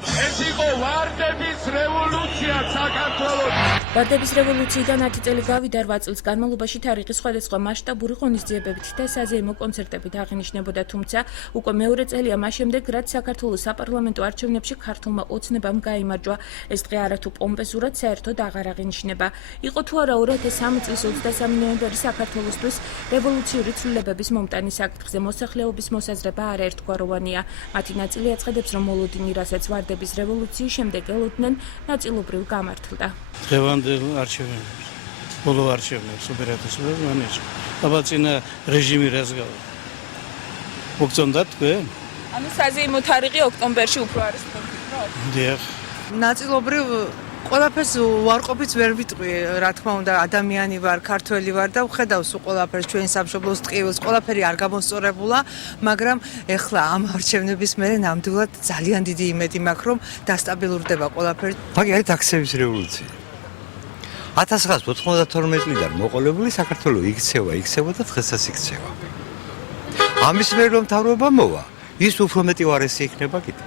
ეს იყო ვარდების რევოლუცია საქართველოში. ვარდების რევოლუციიდან 10 წელი გავიდა 8 წლის განმავლობაში თარიღი სხვადასხვა მასშტაბური ღონისძიებებით და საზეიმო კონცერტებით აღინიშნებოდა, თუმცა უკვე მეორე წელია მას შემდეგ, რაც საქართველოს საპარლამენტო არჩევნებში ქართულმა ოცნებამ გაიმარჯვა. ეს დღე არათუ პომპეზურად საერთოდ აღარ აღინიშნება. იყო თუ არა 2003 წლის 23 ნოემბერი საქართველოსთვის რევოლუციური ცვლილებების მომტანი საკითხზე მოსახლეობის მოსაზრება არაერთგვაროვანია. მათი ნაწილი აცხადებს, რომ მოლოდინი, რასაც ვარდების რევოლუციის შემდეგ ელოდნენ, ნაწილობრივ გამართლდა. დღევანდელ არჩევნებს, ბოლო არჩევნებს უპირატესობას მანეჭ. აბა წინა რეჟიმი რას გავა? მოგწონდათ თქვენ? ანუ საზეიმო თარიღი ოქტომბერში უფრო არის თქვენ? დიახ. ნაწილობრივ ყველაფერს უარყოფით ვერ ვიტყვი, რა თქმა უნდა, ადამიანი ვარ, ქართველი ვარ და ვხედავს ყველაფერს ჩვენ სამშობლოს ტყივილს, ყველაფერი არ გამოსწორებულა, მაგრამ ეხლა ამ არჩევნების მერე ნამდვილად ძალიან დიდი იმედი მაქვს, რომ დასტაბილურდება ყველაფერი. მაგ არის ტაქსების რევოლუცია. 1992 წლიდან მოყოლებული საქართველოს იქცევა და დღესაც იქცევა. ამის მერე რომ მთავრობა მოვა, ის უფრო მეტი ვარესი იქნება კიდე.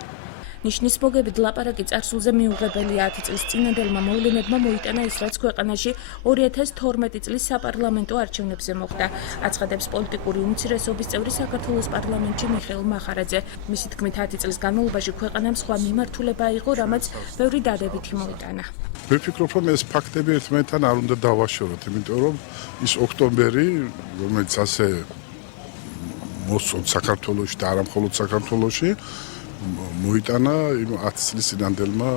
ნიშნის მოგებით ლაპარაკი წარსულზე მიუღებელია. 10 წლის წინადელმა მოვლენებმა მოიტანა ის, რაც ქვეყანაში 2012 წლის საპარლამენტო არჩევნებზე მოხდა. აცხადებს პოლიტიკური უმცირესობის წევრი საქართველოს პარლამენტში მიხეილ მახარაძე. მისი თქმით, 10 წლის განმავლობაში ქვეყანამ სხვა მიმართულება აიღო, რამაც ბევრი დადებითი მოიტანა. მე ვფიქრობ, რომ ეს ფაქტები ერთმანეთთან არ უნდა დავაშოროთ, იმიტომ რომ ის ოქტომბერი, რომელიც ასე მოსწონთ საქართველოში და არა მხოლოდ საქართველოში, მოიტანა იმ 10 წლის წინანდელმა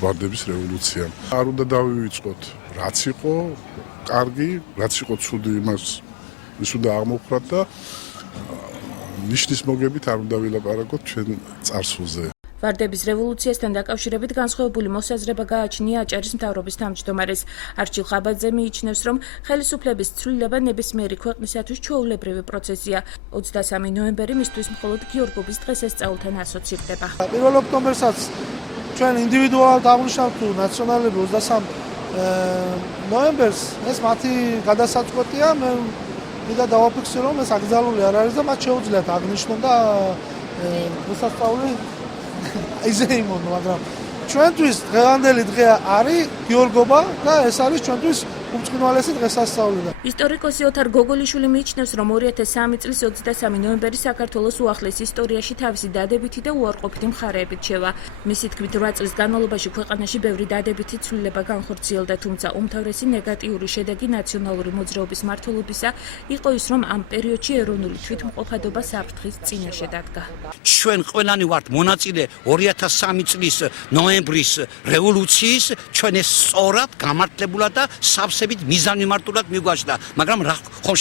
ვარდების რევოლუციამ. არ უნდა დავივიწყოთ, რაც იყო კარგი, რაც იყო ცუდი, ის უნდა აღმოვხრათ და ნიშნის მოგებით არ უნდა ვილაპარაკოთ ჩვენ წარსულზე. ვარდების რევოლუციასთან დაკავშირებით განსხვავებული მოსაზრება გააჩნია აჭარის მთავრობის თავმჯდომარეს. არჩილ ხაბაძე მიიჩნევს, რომ ხელისუფლების ცვლილება ნებისმიერი ქვეყნისათვის ჩვეულებრივი პროცესია. 23 ნოემბერი მისთვის მხოლოდ გიორგობის დღესასწაულთან ასოცირდება. 1 ოქტომბერსაც ჩვენ ინდივიდუალურად აღვნიშნავთ თუ ნაციონალები 23 ნოემბერს ეს მათი გადასაწყვეტია. მე მინდა დავაფიქსირო, რომ ეს აკრძალული არ არის და მათ შეუძლიათ აღნიშნონ და დღესასწაული იზეიმონ, მაგრამ ჩვენთვის დღევანდელი დღე არის გიორგობა და ეს არის ჩვენთვის უმწყნვალესი დღესასწაული. ისტორიკოსი ოთარ გოგოლიშვილი მიიჩნევს, რომ 2003 წლის 23 ნოემბერი საქართველოს უახლეს ისტორიაში თავისი დადებითი და უარყოფითი მხარეებით შევა. მისი თქმით, 8 წლის განმავლობაში ქვეყანაში ბევრი დადებითი ცვლილება განხორციელდა, თუმცა უმთავრესი ნეგატიური შედეგი ნაციონალური მოძრაობის მმართველობისა იყო ის, რომ ამ პერიოდში ეროვნული თვითმყოფადობა საფრთხის წინაშე დადგა. ჩვენ ყველანი ვართ მონაწილე 2003 წლის ნოემბრის რევოლუციის, ჩვენ ეს სწორად გამართლებულად და სავსებით მიზანმიმართულად მიგვაჩნდა, მაგრამ ხომ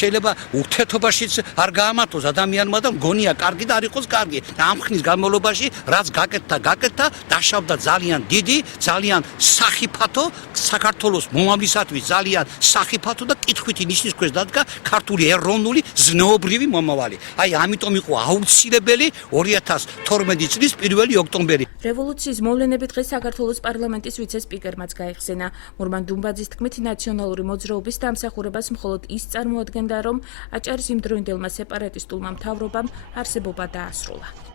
შეიძლება ურთიერთობაშიც არ გაამართლოს ადამიანმა და მგონია კარგი და არ იყოს კარგი. და ამ ხნის განმავლობაში რაც გაკეთდა, დაშავდა ძალიან დიდი, ძალიან სახიფათო საქართველოს მომავლისათვის ძალიან სახიფათო და კითხვითი ნიშნის ქვეშ დადგა ქართული ეროვნული ზნეობრივი მომავალი. აი ამიტომ იყო აუცილებელი 2012 წლის 1 ოქტომბერი. რევოლუციის მოვლენები დღეს საქართველოს პარლამენტის ვიცე-სპიკერმაც გაიხსენა. მურმან დუმბაძის თქმით, ნაციონალური მოძრაობის დამსახურებას მხოლოდ ის წარმოადგენდა, რომ აჭარის იმდროინდელმა სეპარატისტულმა მთავრობამ არსებობა დაასრულა.